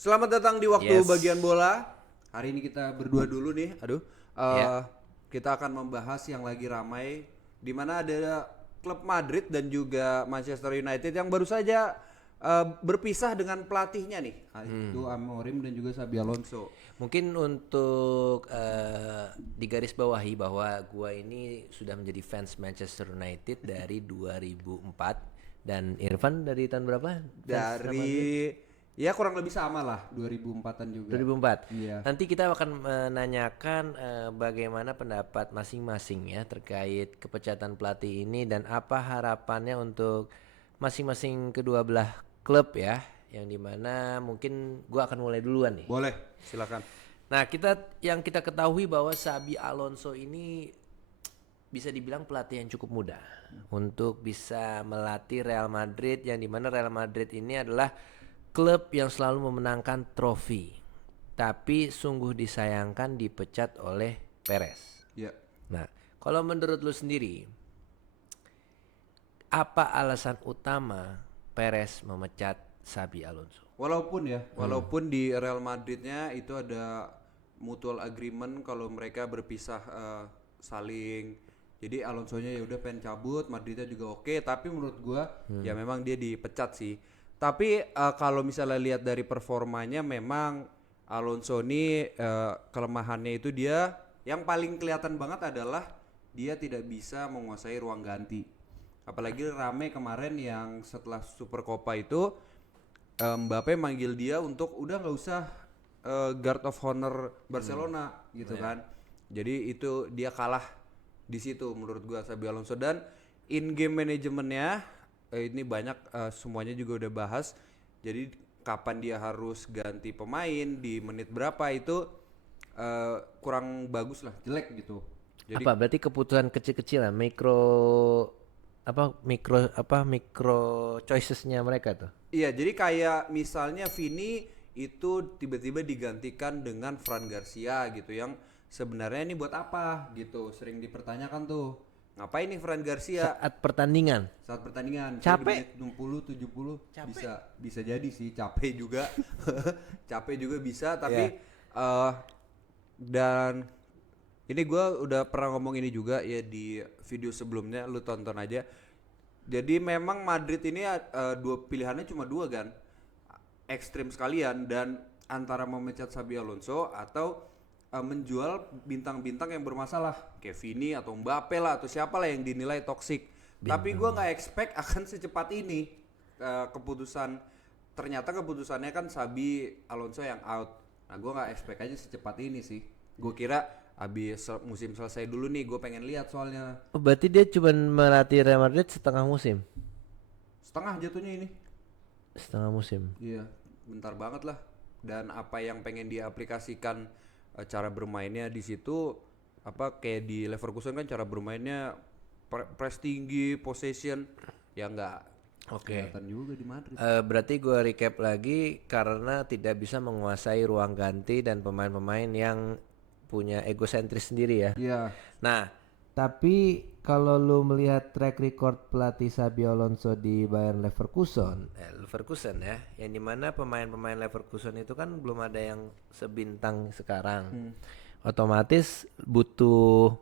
Selamat datang di waktu Yes. bagian bola. Hari ini kita berdua dulu nih. Ya. Kita akan membahas yang lagi ramai, di mana ada klub Madrid dan juga Manchester United yang baru saja berpisah dengan pelatihnya nih. Itu Amorim dan juga Xabi Alonso. Mungkin untuk digarisbawahi bahwa gua ini sudah menjadi fans Manchester United dari 2004 dan Irfan dari tahun berapa? Fans Real Madrid? Dari ya kurang lebih sama lah, 2004-an juga. 2004. Iya. Nanti kita akan menanyakan bagaimana pendapat masing-masing ya terkait kepecatan pelatih ini dan apa harapannya untuk masing-masing kedua belah klub ya. Yang dimana mungkin gua akan mulai duluan nih. Boleh, silakan. Nah, yang kita ketahui bahwa Xabi Alonso ini bisa dibilang pelatih yang cukup muda untuk bisa melatih Real Madrid, yang dimana Real Madrid ini adalah klub yang selalu memenangkan trofi. Tapi sungguh disayangkan dipecat oleh Perez. Ya. Nah, kalau menurut lu sendiri, apa alasan utama Perez memecat Xabi Alonso? Walaupun di Real Madridnya itu ada mutual agreement kalau mereka berpisah saling. Jadi Alonsonya ya udah pengen cabut, Madridnya juga oke, tapi menurut gua ya memang dia dipecat sih. Tapi kalau misalnya lihat dari performanya memang Alonso ini kelemahannya itu dia yang paling kelihatan banget adalah dia tidak bisa menguasai ruang ganti. Apalagi rame kemarin yang setelah Super Copa itu Mbappe manggil dia untuk udah nggak usah guard of honor Barcelona gitu kan. Jadi itu dia kalah di situ menurut gua Xabi Alonso. Dan in game manajemennya ini banyak semuanya juga udah bahas. Jadi kapan dia harus ganti pemain di menit berapa itu kurang bagus lah, jelek gitu. Jadi Apa berarti keputusan kecil-kecil lah, mikro choicesnya mereka tuh. iya, jadi kayak misalnya Vini itu tiba-tiba digantikan dengan Fran Garcia gitu yang sebenarnya ini buat apa gitu, sering dipertanyakan tuh. Ngapain nih Fran Garcia Saat pertandingan saat pertandingan? Misalnya di capek. menit 60 70 bisa jadi sih capek juga. Capek juga bisa, tapi dan ini gue udah pernah ngomong ini juga ya di video sebelumnya, lu tonton aja. Jadi memang Madrid ini dua pilihannya cuma dua kan, ekstrim sekalian, dan antara memecat Xabi Alonso atau menjual bintang-bintang yang bermasalah kayak Vini atau Mbappe lah atau siapa lah yang dinilai toksik. Tapi gue nggak expect akan secepat ini keputusan. Ternyata keputusannya kan Xabi Alonso yang out. Nah gue nggak expect aja secepat ini sih. Gue kira abis musim selesai dulu nih, gue pengen lihat soalnya. Oh, berarti dia cuma melatih Real Madrid setengah musim. Setengah jatuhnya ini. Setengah musim. Iya, bentar banget lah. Dan apa yang pengen diaplikasikan cara bermainnya di situ, apa kayak di Leverkusen kan cara bermainnya press tinggi, possession, ya nggak Oke. kelihatan juga di Madrid. Berarti gue recap lagi karena tidak bisa menguasai ruang ganti dan pemain-pemain yang punya egosentris sendiri ya. Iya, Nah, tapi kalau lu melihat track record pelatih Xabi Alonso di Bayern Leverkusen ya, yang dimana pemain-pemain Leverkusen itu kan belum ada yang sebintang sekarang. Otomatis butuh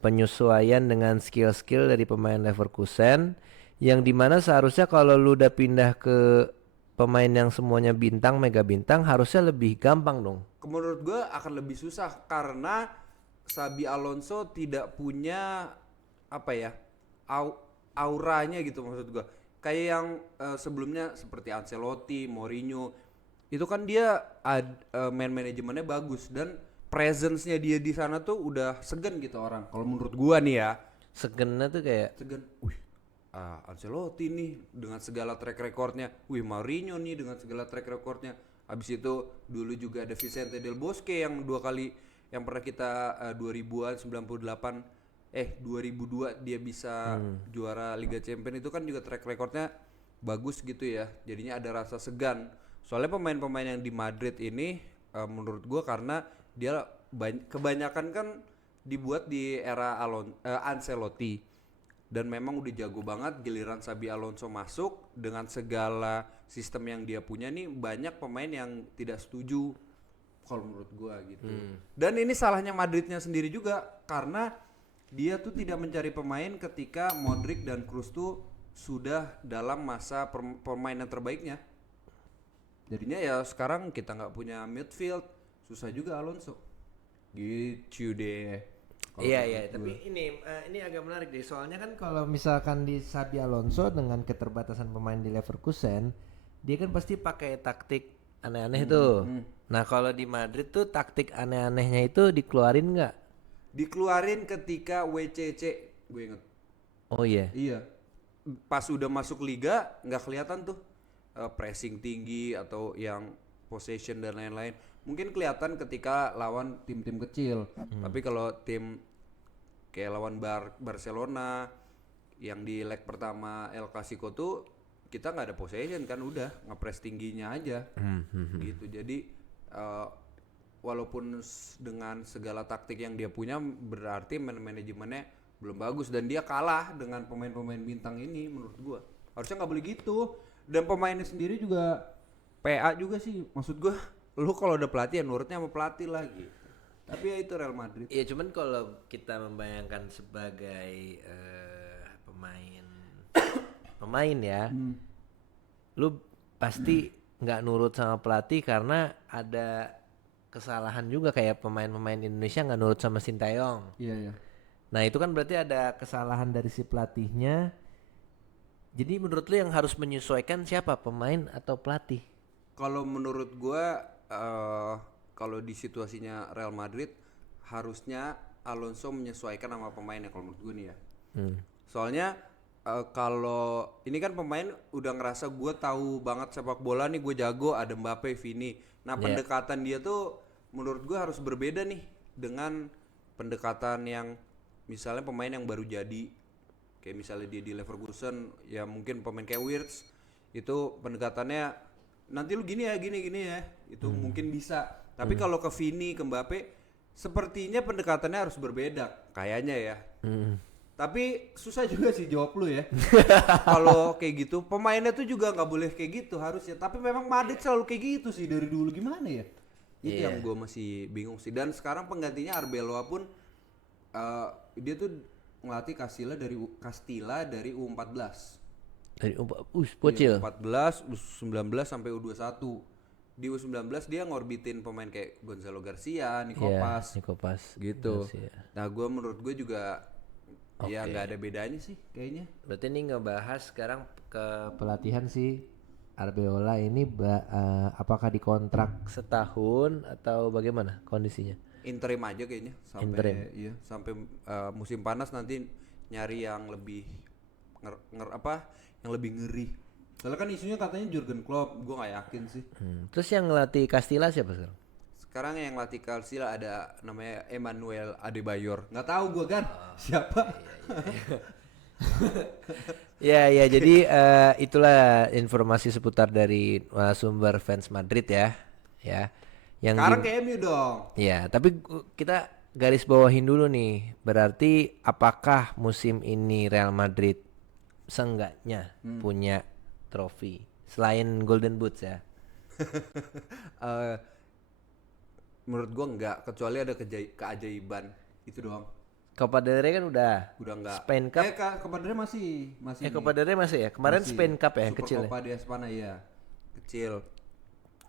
penyesuaian dengan skill-skill dari pemain Leverkusen, yang dimana seharusnya kalau lu udah pindah ke pemain yang semuanya bintang, mega bintang, harusnya lebih gampang dong. menurut gue akan lebih susah karena Xabi Alonso tidak punya apa ya, auranya gitu maksud gue. Kayak yang sebelumnya seperti Ancelotti, Mourinho, itu kan dia man manajemennya bagus dan presence-nya dia di sana tuh udah segan gitu orang. Kalau menurut gua nih ya, Segennya tuh kayak segan. Wih, Ancelotti nih dengan segala track recordnya. Wih, Mourinho nih dengan segala track recordnya. Habis itu dulu juga ada Vicente Del Bosque yang dua kali yang pernah kita 2000-an 98 2002 dia bisa juara Liga Champions, itu kan juga track recordnya bagus gitu ya. Jadinya ada rasa segan. Soalnya pemain-pemain yang di Madrid ini menurut gua karena dia kebanyakan kan dibuat di era Ancelotti. dan memang udah jago banget. Giliran Xabi Alonso masuk dengan segala sistem yang dia punya nih, banyak pemain yang tidak setuju kalau menurut gua gitu. Dan ini salahnya Madridnya sendiri juga, karena dia tuh tidak mencari pemain ketika Modric dan Kroos tuh sudah dalam masa permainan terbaiknya. Jadinya ya sekarang kita nggak punya midfield, susah juga Alonso. Gitu deh. Kalau Iya menurut iya, gue. tapi ini agak menarik deh. Soalnya kan kalau misalkan di Xabi Alonso dengan keterbatasan pemain di Leverkusen, dia kan pasti pakai taktik aneh-aneh tuh. Nah, kalau di Madrid tuh taktik aneh-anehnya itu dikeluarin nggak? Dikeluarin ketika WCC, gue inget. Oh iya. Iya. Pas udah masuk liga nggak kelihatan tuh pressing tinggi atau yang possession dan lain-lain. Mungkin kelihatan ketika lawan tim-tim kecil. Tapi kalau tim kayak lawan Barcelona yang di leg pertama El Clasico tuh kita nggak ada possession kan, udah ngepres tingginya aja. Gitu. Jadi walaupun dengan segala taktik yang dia punya, berarti manajemennya belum bagus dan dia kalah dengan pemain-pemain bintang ini menurut gua. Harusnya nggak boleh gitu. Dan pemainnya sendiri juga PA juga sih, maksud gua lu kalau udah pelatih ya nurutnya sama pelatih lah gitu. Tapi ya itu Real Madrid. Iya, cuman kalau kita membayangkan sebagai pemain pemain ya, lu pasti nggak nurut sama pelatih karena ada kesalahan juga kayak pemain-pemain Indonesia nggak nurut sama Sintayong. Iya ya. Nah itu kan berarti ada kesalahan dari si pelatihnya. Jadi menurut lu yang harus menyesuaikan siapa, pemain atau pelatih? Kalau menurut gua kalau di situasinya Real Madrid harusnya Alonso menyesuaikan sama pemainnya kalau menurut gua nih ya. Soalnya kalau ini kan pemain udah ngerasa gue tahu banget sepak bola nih, gue jago, ada Mbappe, Vini. Nah pendekatan dia tuh menurut gue harus berbeda nih dengan pendekatan yang misalnya pemain yang baru jadi, kayak misalnya dia di Leverkusen ya, mungkin pemain kayak Wirtz itu pendekatannya nanti lu gini ya, gini ya, itu mungkin bisa. Tapi kalau ke Vini, ke Mbappe sepertinya pendekatannya harus berbeda kayaknya ya. Tapi susah juga sih jawab lu ya. Kalau kayak gitu pemainnya tuh juga nggak boleh kayak gitu harusnya. Tapi memang Madrid selalu kayak gitu sih dari dulu, gimana ya? Itu yang gue masih bingung sih. Dan sekarang penggantinya Arbeloa pun dia tuh ngelatih Castilla dari U14. Dari bocil. U14, U19 sampai U21. Di U19 dia ngorbitin pemain kayak Gonzalo Garcia, Nico Paz, gitu. Nah menurut gue juga ya nggak ada bedanya sih kayaknya. Berarti ini ngebahas sekarang ke pelatihan si Arbeloa ini apakah dikontrak setahun atau bagaimana kondisinya? Interim aja kayaknya sampai musim panas nanti nyari yang lebih yang lebih ngeri. Soalnya kan isunya katanya Jurgen Klopp, gue nggak yakin sih. Terus yang ngelatih Castilla siapa sekarang? Sekarang yang latih Castilla ada namanya Emmanuel Adebayor. Nggak tahu gue kan siapa. Ya jadi itulah informasi seputar dari sumber fans Madrid ya. Yang sekarang ke MU dong. Ya, tapi kita garis bawahin dulu nih. Berarti apakah musim ini Real Madrid seenggaknya punya trofi selain Golden Boots ya? Menurut gua enggak, kecuali ada keajaiban itu doang. Copa del Rey kan udah Enggak. Spain Cup. Copa del Rey masih. Copa del Rey masih ya. Kemarin masih. Spain Cup ya, Super kecil. Copa di Espana ya, kecil.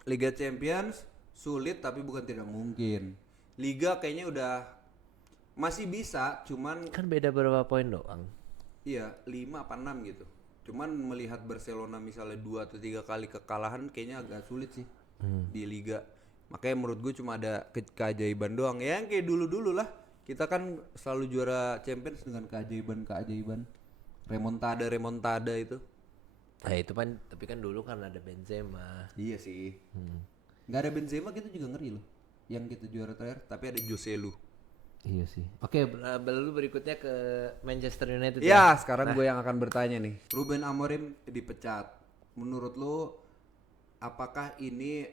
Liga Champions sulit tapi bukan tidak mungkin. Liga kayaknya udah masih bisa, cuman kan beda berapa poin doang. Iya, 5 apa 6 gitu. Cuman melihat Barcelona misalnya 2 atau 3 kali kekalahan kayaknya agak sulit sih di Liga. Makanya menurut gue cuma ada keajaiban doang. Ya yang kayak dulu-dulu lah. Kita kan selalu juara Champions dengan keajaiban. Remontada itu. Nah itu kan, tapi kan dulu kan ada Benzema. Iya sih. Nggak ada Benzema kita juga ngeri loh. Yang kita juara terakhir, tapi ada Joselu. Iya sih. Oke, lalu berikutnya ke Manchester United ya. Sekarang gue yang akan bertanya nih. Ruben Amorim dipecat. Menurut lo apakah ini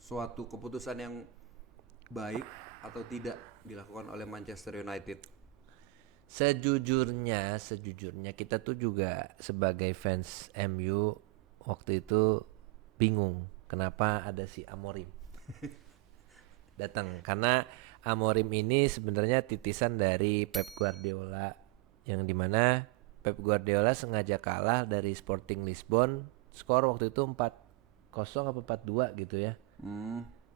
suatu keputusan yang baik atau tidak dilakukan oleh Manchester United? Sejujurnya kita tuh juga sebagai fans MU waktu itu bingung kenapa ada si Amorim datang, karena Amorim ini sebenarnya titisan dari Pep Guardiola, yang dimana Pep Guardiola sengaja kalah dari Sporting Lisbon, skor waktu itu 4-0 apa 4-2 gitu ya.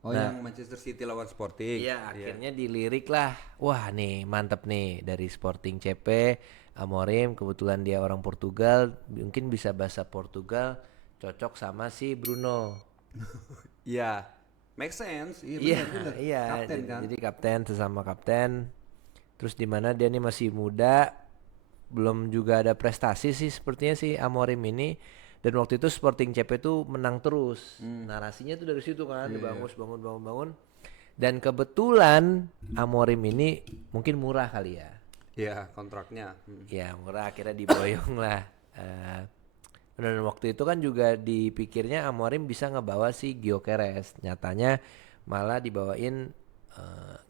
Oh, yang Manchester City lawan Sporting. Iya, akhirnya dilirik lah. Wah nih mantep nih dari Sporting CP, Amorim, kebetulan dia orang Portugal, mungkin bisa bahasa Portugal, cocok sama si Bruno. Iya. Make sense. Iya, Iya, benar. iya. Kapten kan. Jadi kapten, sesama kapten. Terus di mana dia nih masih muda, belum juga ada prestasi sih sepertinya si Amorim ini. Dan waktu itu Sporting CP tuh menang terus. Narasinya tuh dari situ kan, bangun. Dan kebetulan Amorim ini mungkin murah kali ya. Iya, kontraknya. Ya murah, akhirnya diboyong lah. Dan waktu itu kan juga dipikirnya Amorim bisa ngebawa si Gyökeres. Nyatanya malah dibawain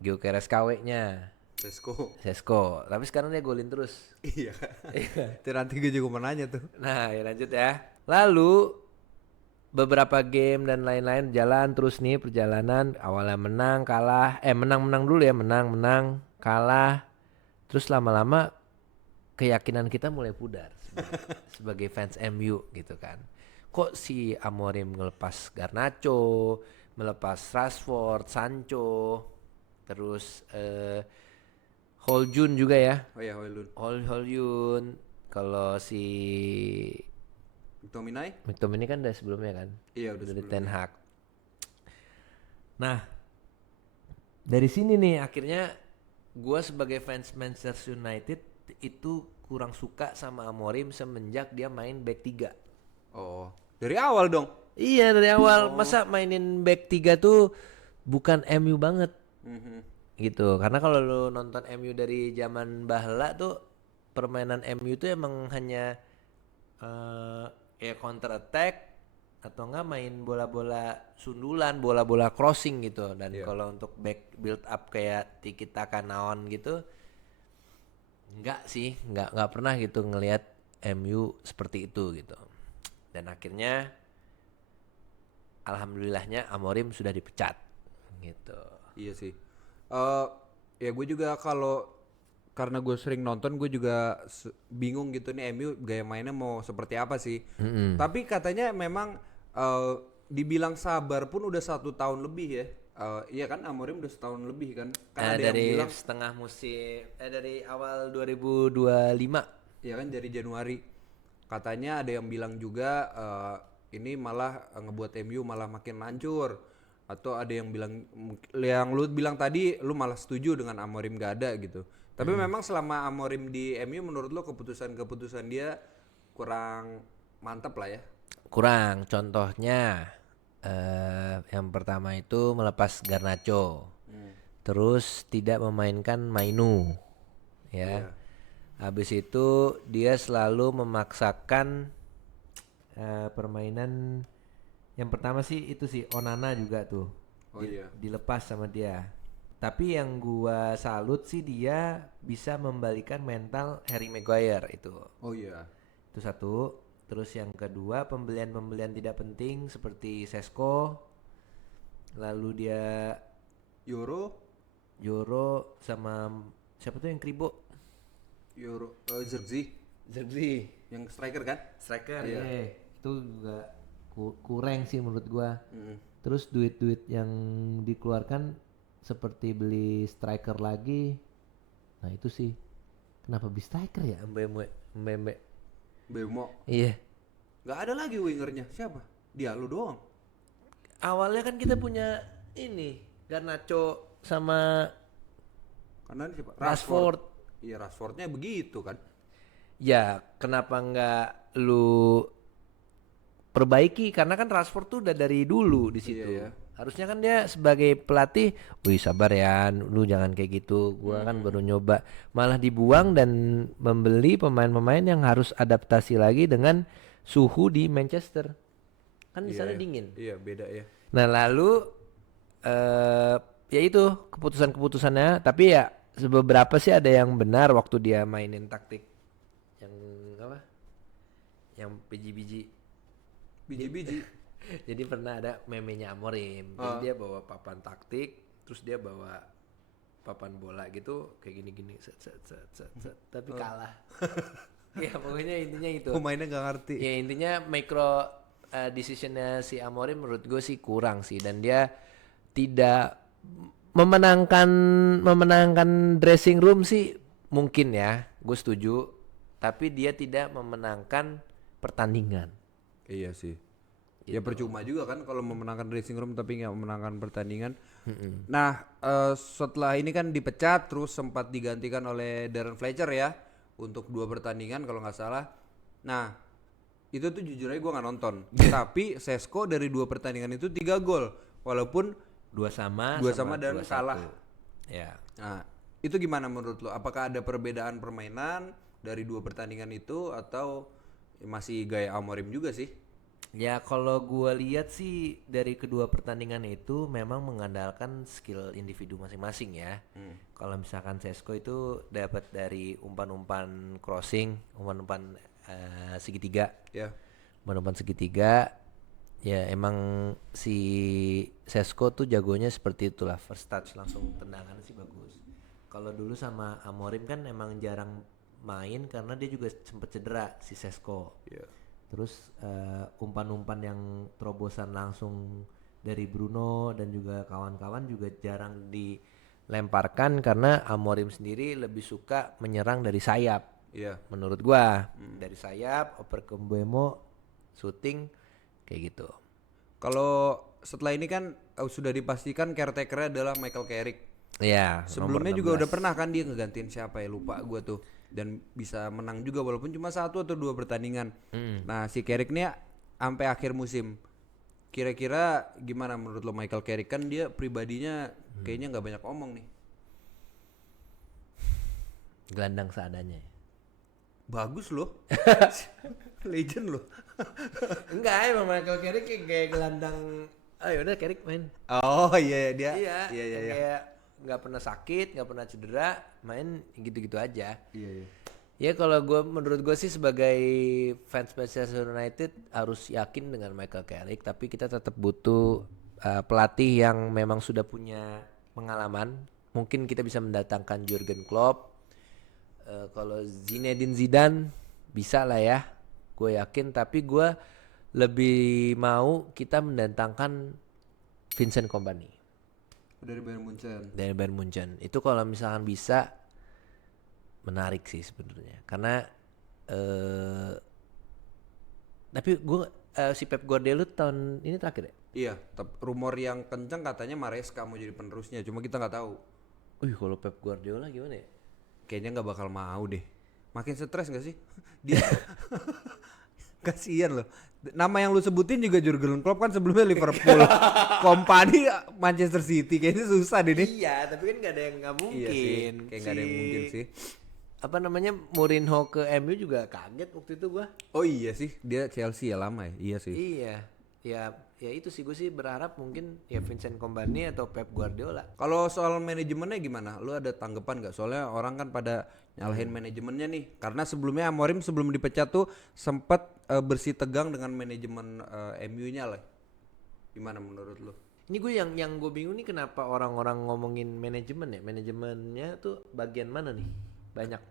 Gyökeres KW-nya. Sesko. Tapi sekarang dia golin terus. Iya. Itu nanti gue juga mau nanya tuh. Nah ya lanjut ya. Lalu beberapa game dan lain-lain jalan terus nih perjalanan. Awalnya menang, kalah. Menang dulu ya. Menang, kalah. Terus lama-lama keyakinan kita mulai pudar sebagai fans MU gitu kan. Kok si Amorim ngelepas Garnacho, melepas Rashford, Sancho, terus Holjun juga ya. Oh ya, Hoylund. Holjun. Kalau si McTominay kan udah sebelumnya kan. Iya, udah Dari sebelumnya. Ten Hag. Nah, dari sini nih akhirnya gua sebagai fans Manchester United itu kurang suka sama Amorim semenjak dia main back 3. Oh, dari awal dong. Iya, dari awal. Masa mainin back 3 tuh bukan MU banget. Gitu. Karena kalau lu nonton MU dari zaman bahla tuh permainan MU tuh emang hanya ya counter attack atau enggak main bola-bola sundulan, bola-bola crossing gitu. Dan kalau untuk back build up kayak tiki taka naon gitu enggak sih, enggak pernah gitu ngelihat MU seperti itu gitu. Dan akhirnya alhamdulillahnya Amorim sudah dipecat gitu. Iya sih. Ya gue juga karena gue sering nonton, gue juga bingung gitu nih MU gaya mainnya mau seperti apa sih. Tapi katanya memang dibilang sabar pun udah 1 tahun lebih ya. Iya kan, Amorim udah 1 tahun lebih kan. Kan ada Dari yang bilang setengah musim dari awal 2025. ya kan, dari Januari. Katanya ada yang bilang juga ini malah ngebuat MU malah makin hancur. Atau ada yang bilang, yang lu bilang tadi lu malah setuju dengan Amorim gak ada gitu. Tapi memang selama Amorim di MU menurut lu keputusan dia kurang mantap lah ya. Kurang, contohnya yang pertama itu melepas Garnacho. Terus tidak memainkan Mainu. Ya. Habis itu dia selalu memaksakan permainan. Yang pertama sih itu sih Onana juga tuh. Dilepas sama dia. Tapi yang gua salut sih dia bisa membalikan mental Harry Maguire itu. Oh iya. Itu satu. Terus yang kedua pembelian-pembelian tidak penting seperti Sesko. Lalu dia Euro sama siapa tuh yang Kribo? Zirkzee yang striker kan? Striker. Itu juga kurang sih menurut gua. Terus duit-duit yang dikeluarkan seperti beli striker lagi. Nah itu sih kenapa beli striker ya Mbembe. Bemo. Iya. Gak ada lagi wingernya, siapa? Dia lu doang. Awalnya kan kita punya ini Garnacho sama Karena siapa? Rashford. Iya, Rashfordnya begitu kan. Ya kenapa nggak lu perbaiki, karena kan Rashford tuh udah dari dulu di situ. Iya. Harusnya kan dia sebagai pelatih, wih sabar ya, lu jangan kayak gitu. Gua kan baru nyoba, malah dibuang dan membeli pemain-pemain yang harus adaptasi lagi dengan suhu di Manchester. Kan di sana dingin. Iya, beda ya. Nah lalu ya itu keputusan-keputusannya, tapi ya beberapa sih ada yang benar waktu dia mainin taktik yang apa? Yang biji-biji. Biji-biji. Jadi pernah ada memenya Amorim. Jadi dia bawa papan taktik, terus dia bawa papan bola gitu kayak gini-gini set, tapi kalah. Ya pokoknya intinya itu. Pemainnya nggak ngerti. Ya intinya micro decisionnya si Amorim menurut gue sih kurang sih, dan dia tidak memenangkan dressing room sih mungkin ya, gue setuju, tapi dia tidak memenangkan pertandingan. Iya sih. Ya percuma juga kan kalau memenangkan dressing room tapi nggak memenangkan pertandingan. Nah, setelah ini kan dipecat terus sempat digantikan oleh Darren Fletcher ya untuk 2 pertandingan kalau nggak salah. Nah, itu tuh jujur aja gue nggak nonton. Tapi Sesko dari 2 pertandingan itu 3 gol walaupun 2 sama dan 2-1. kalah. Ya. Nah, itu gimana menurut lo? Apakah ada perbedaan permainan dari 2 pertandingan itu atau masih gaya Amorim juga sih? Ya kalau gue lihat sih dari kedua pertandingan itu memang mengandalkan skill individu masing-masing ya. Kalau misalkan Sesko itu dapat dari umpan-umpan crossing, umpan-umpan segitiga. Ya. Umpan-umpan segitiga, ya emang si Sesko tuh jagonya seperti itulah, first touch langsung tendangan sih bagus. Kalau dulu sama Amorim kan emang jarang main karena dia juga sempet cedera si Sesko. Iya. Terus umpan-umpan yang terobosan langsung dari Bruno dan juga kawan-kawan juga jarang dilemparkan karena Amorim sendiri lebih suka menyerang dari sayap. Iya. Menurut gua dari sayap, oper ke Mbeumo, shooting kayak gitu. Kalau setelah ini kan sudah dipastikan caretaker adalah Michael Carrick. Iya, Sebelumnya juga udah pernah kan dia ngegantiin siapa ya, lupa gua tuh, dan bisa menang juga walaupun cuma 1 atau 2 pertandingan. Nah si Carrick nih sampai akhir musim kira-kira gimana menurut lo? Michael Carrick kan dia pribadinya kayaknya nggak banyak omong nih. gelandang seadanya. Bagus loh. Legend loh. Enggak, emang Michael Carrick kayak gelandang. Ayo udah Carrick main. Oh iya dia. Iya. Iya. Kayak nggak pernah sakit, nggak pernah cedera, main gitu-gitu aja. Iya. Ya kalau menurut gue sih sebagai fans Manchester United harus yakin dengan Michael Carrick, tapi kita tetap butuh pelatih yang memang sudah punya pengalaman. Mungkin kita bisa mendatangkan Jurgen Klopp. Kalau Zinedine Zidane bisa lah ya, gue yakin. Tapi gue lebih mau kita mendatangkan Vincent Kompany Dari Bayern Munchen. Itu kalau misalkan bisa menarik sih sebenarnya, karena tapi gue si Pep Guardiola tahun ini terakhir ya. Iya, rumor yang kencang katanya Maresca mau jadi penerusnya, cuma kita nggak tahu. Kalau Pep Guardiola gimana ya? Kayaknya nggak bakal mau deh. Makin stres nggak sih? Dia kasihan loh. Nama yang lu sebutin juga Jurgen Klopp kan sebelumnya Liverpool, Kompany Manchester City, kayaknya susah deh nih. Iya, tapi kan nggak ada yang nggak mungkin. Iya sih, kayak nggak ada yang mungkin sih. Apa namanya, Mourinho ke MU juga kaget waktu itu gua. Oh iya sih, dia Chelsea ya lama ya. Iya sih. Iya, ya itu sih, gue sih berharap mungkin ya Vincent Kompany atau Pep Guardiola. Kalau soal manajemennya gimana? Lu ada tanggapan nggak? Soalnya orang kan pada nyalahin manajemennya nih. Karena sebelumnya Amorim sebelum dipecat tuh sempat bersih tegang dengan manajemen MU-nya lah. Gimana menurut lu? Ini gue yang gue bingung nih, kenapa orang-orang ngomongin manajemen ya? Manajemennya tuh bagian mana nih? Banyak.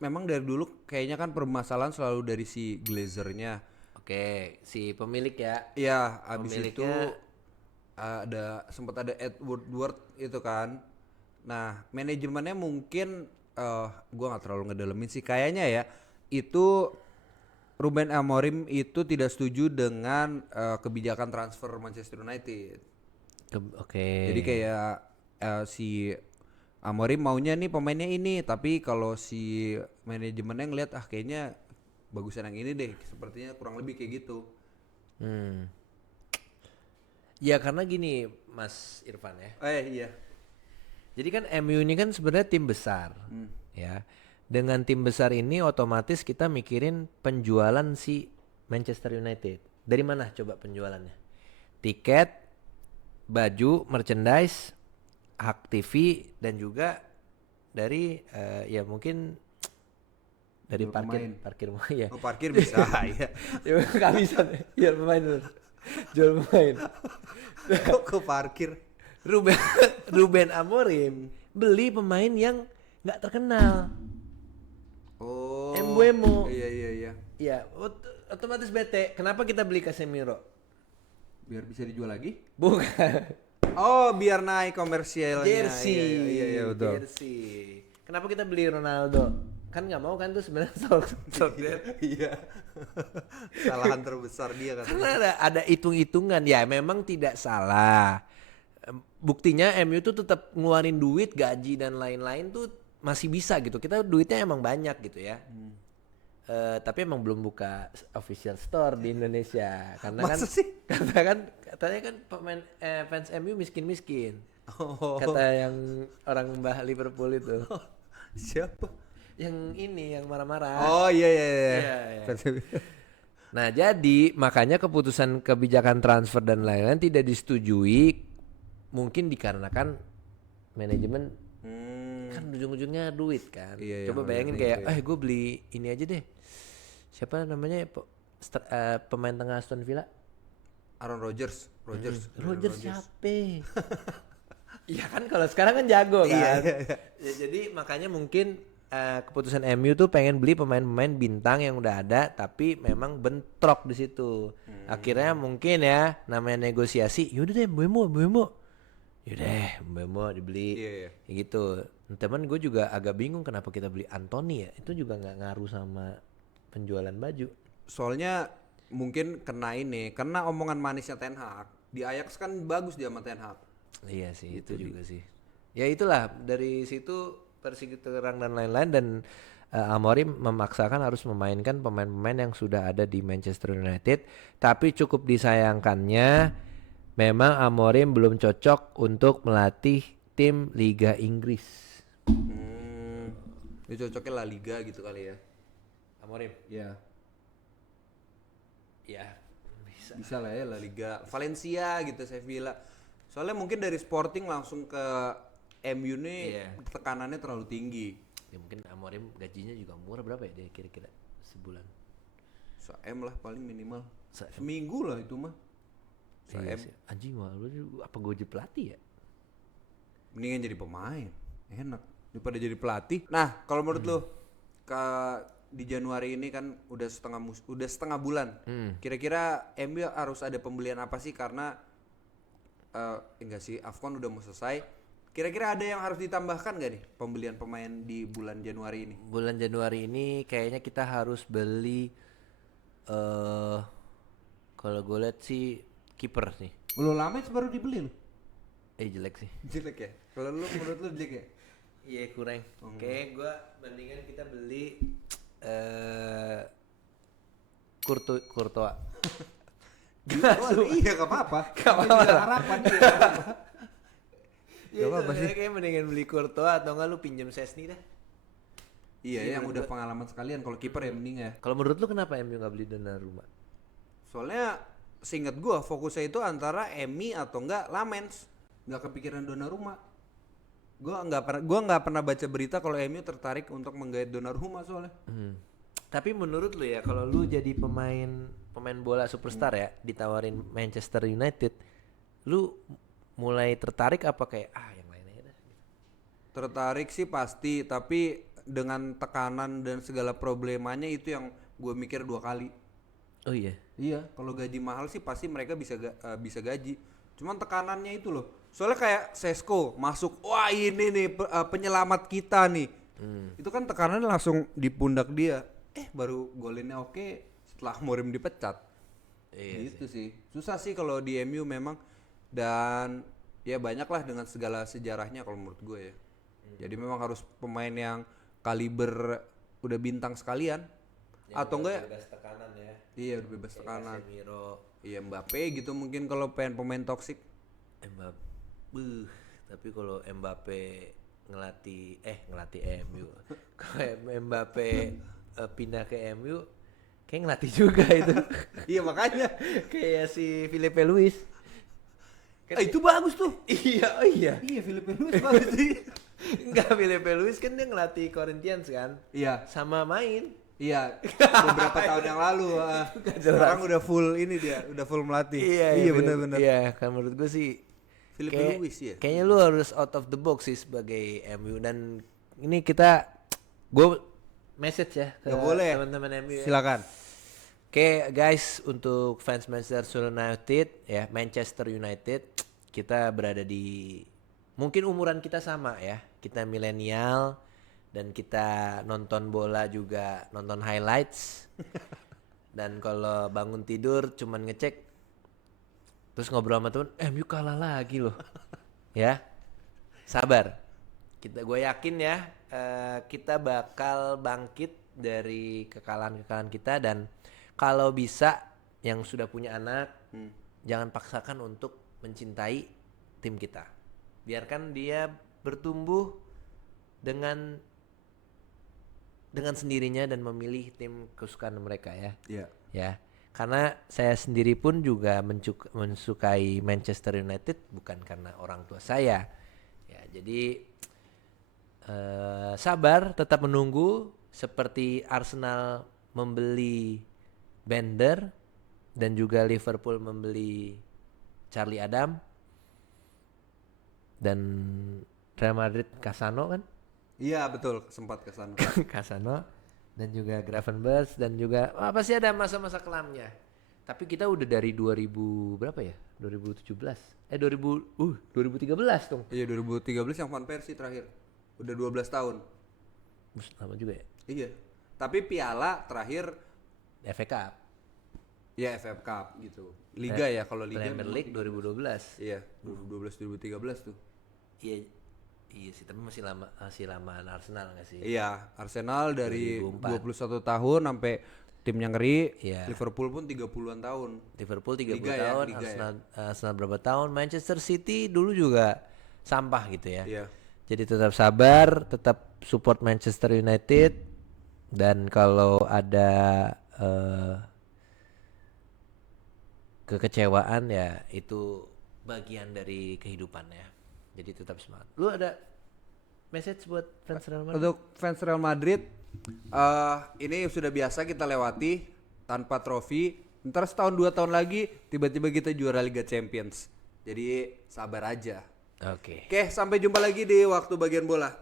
Memang dari dulu kayaknya kan permasalahan selalu dari si Glazernya. Oke, si pemilik ya. Iya, abis itu Pemiliknya sempat ada Edward Woodward itu kan. Nah, manajemennya mungkin gua nggak terlalu ngedalemin sih, kayaknya ya itu Ruben Amorim itu tidak setuju dengan kebijakan transfer Manchester United. Oke. Jadi kayak si Amorim maunya nih pemainnya ini, tapi kalau si manajemennya ngeliat kayaknya bagusan yang ini deh, sepertinya kurang lebih kayak gitu. Ya karena gini Mas Irfan ya. Iya. Jadi kan MU ini kan sebenarnya tim besar, ya. Dengan tim besar ini otomatis kita mikirin penjualan si Manchester United. Dari mana coba penjualannya? Tiket, baju, merchandise, hak TV, dan juga dari ya mungkin dari Jual pemain. parkir ya. Oh, parkir bisa ya. Ya nggak bisa deh. Jual pemain dulu. Jual pemain. Kok ke parkir? Ruben Ruben Amorim beli pemain yang nggak terkenal. Oh. Embuemo. Iya. Ya, otomatis bete. Kenapa kita beli Casemiro? Biar bisa dijual lagi? Bukan. Oh, biar naik komersialnya. Jersey. Iya, betul. Jersey. Kenapa kita beli Ronaldo? Kan nggak mau kan tuh sebenarnya Iya. Kesalahan terbesar dia kan. Karena ada hitung-hitungan ya, memang tidak salah. Buktinya MU tuh tetap ngeluarin duit, gaji dan lain-lain tuh masih bisa gitu. Kita duitnya emang banyak gitu ya. Tapi emang belum buka official store di Indonesia karena Masa sih? katanya kan pemain fans MU miskin-miskin. Oh. Kata yang orang Mbah Liverpool itu. Siapa? Yang ini yang marah-marah. Oh iya. Iya. Nah, jadi makanya keputusan kebijakan transfer dan lain-lain tidak disetujui, mungkin dikarenakan manajemen kan ujung-ujungnya duit kan. Iya, Coba yang bayangin ngeliatnya kayak, itu ya. gue beli ini aja deh. Siapa namanya pemain tengah Aston Villa? Aaron Rodgers. Rodgers siapa? Iya kan kalau sekarang kan jago kan. Iya. Ya, jadi makanya mungkin keputusan MU tuh pengen beli pemain-pemain bintang yang udah ada tapi memang bentrok di situ. Akhirnya mungkin ya namanya negosiasi, yaudah deh Mbeumo. Yaudah Mbeumo dibeli. Iya. Ya gitu. Teman gue juga agak bingung kenapa kita beli Anthony ya. Itu juga nggak ngaruh sama penjualan baju. Soalnya mungkin kena omongan manisnya Ten Hag. Di Ajax kan bagus dia sama Ten Hag. Iya sih, itu juga sih. Ya itulah dari situ versi terang dan lain-lain dan Amorim memaksakan harus memainkan pemain-pemain yang sudah ada di Manchester United. Tapi cukup disayangkannya memang Amorim belum cocok untuk melatih tim Liga Inggris. Dia cocoknya La Liga gitu kali ya. Amorim? Iya. Ya, Bisa lah ya La Liga. Valencia gitu, Sevilla. Soalnya mungkin dari Sporting langsung ke MU nih Iya. tekanannya terlalu tinggi. ya mungkin Amorim gajinya juga murah, berapa ya dia kira-kira sebulan? Se-M lah paling minimal. Se-M. Seminggu lah itu mah. Iya Se-M. sih. Anjing mah lu apa gue jadi pelatih ya? Mendingan jadi pemain. Enak daripada jadi pelatih. Nah, kalau menurut lu di Januari ini kan udah setengah bulan. Kira-kira MU harus ada pembelian apa sih karena enggak sih, AFCON udah mau selesai. Kira-kira ada yang harus ditambahkan gak nih pembelian pemain di bulan Januari ini? Bulan Januari ini kayaknya kita harus beli kalau gue lihat sih kiper nih. Belum lama baru dibeli lu. Jelek sih. Jelek ya? Kalau lu menurut lu jelek ya? Iya kurang. Kayak gue mendingan kita beli Courtois. Iya gak apa-apa. Gak apa-apa. Harapan dia. Ya apa sih? Kayak mendingan beli Courtois atau enggak lu pinjam Sesni dah. Iya yang udah pengalaman sekalian. Kalau kiper ya mending ya. Kalau menurut lu kenapa MU nggak beli Donnarumma? Soalnya seingat gua fokusnya itu antara Emi atau enggak Lamens. Nggak kepikiran Donnarumma. Gua nggak pernah baca berita kalau MU tertarik untuk menggait Donnarumma soalnya. Tapi menurut lu ya kalau lu jadi pemain bola superstar ya ditawarin Manchester United, lu mulai tertarik apa kayak yang lain aja dah? Tertarik sih pasti, tapi dengan tekanan dan segala problemanya itu yang gue mikir 2 kali. Oh iya. Iya, kalau gaji mahal sih pasti mereka bisa gaji. Cuman tekanannya itu loh. Soalnya kayak Sesko masuk, wah ini nih penyelamat kita nih. Itu kan tekanannya langsung di pundak dia. Baru golinnya oke setelah Amorim dipecat. Iya Gitu sih. Susah sih kalau di MU memang, dan ya banyak lah dengan segala sejarahnya kalau menurut gue ya. Jadi memang harus pemain yang kaliber udah bintang sekalian. Atau enggak bebas tekanan ya. Iya udah bebas tekanan. Casemiro, Iya Mbappe gitu mungkin kalau pengen pemain toksik. Mbappe. Tapi kalau Mbappe ngelatih MU. Kalau Mbappe pindah ke MU kayak ngelatih juga itu. Iya makanya. Kayak si Filipe Luis. Itu bagus tuh. Iya. Iya Filipe Luis bagus sih. Enggak, Filipe Luis kan dia ngelatih Corinthians kan, Iya, sama main. iya. Beberapa tahun yang lalu. Sekarang udah full ini dia, udah full melatih. Iya benar-benar. Iya, kan menurut gue sih Filipe Luis ya. kayaknya lu harus out of the box sih sebagai MU. Dan ini gue message ya ke Gak boleh. teman-teman MU ya. Silakan. Oke guys, untuk fans Manchester United ya, Manchester United, kita berada di mungkin umuran kita sama ya. Kita milenial dan kita nonton bola juga nonton highlights. Dan kalau bangun tidur cuman ngecek terus ngobrol sama temen, MU kalah lagi loh. Ya. Sabar. Gue yakin ya, kita bakal bangkit dari kekalahan-kekalahan kita. Dan kalau bisa yang sudah punya anak, jangan paksakan untuk mencintai tim kita. Biarkan dia bertumbuh dengan sendirinya dan memilih tim kesukaan mereka ya. Iya. Ya. Karena saya sendiri pun juga mensukai Manchester United bukan karena orang tua saya. Ya, jadi sabar, tetap menunggu seperti Arsenal membeli Bender dan juga Liverpool membeli Charlie Adam dan Real Madrid Casano kan? Iya betul, sempat ke sana. Casano dan juga Gravenberch dan juga pasti ada masa-masa kelamnya. Tapi kita udah dari 2000 berapa ya? 2017. 2013 dong. Iya 2013 yang Van Persie terakhir. Udah 12 tahun. Lama juga ya. Iya. Tapi piala terakhir FA Cup. ya FA Cup gitu. Liga ya kalau liga. Premier League 2012. Iya, 2012 2013 tuh. Iya. Iya sih, tapi masih lamaan Arsenal nggak sih? Iya, Arsenal dari 2004. 21 tahun sampai timnya ngeri. Iya. Liverpool pun 30-an tahun. Liverpool 30 Liga ya, tahun, Liga Arsenal berapa tahun, Manchester City dulu juga sampah gitu ya. Iya. Jadi tetap sabar, tetap support Manchester United, dan kalau ada kekecewaan ya itu bagian dari kehidupan ya. Jadi tetap semangat. Lu ada message buat fans Real Madrid? Untuk fans Real Madrid, ini sudah biasa kita lewati tanpa trofi. Ntar setahun 2 tahun lagi tiba-tiba kita juara Liga Champions. Jadi sabar aja. Oke. Oke, sampai jumpa lagi di waktu bagian bola.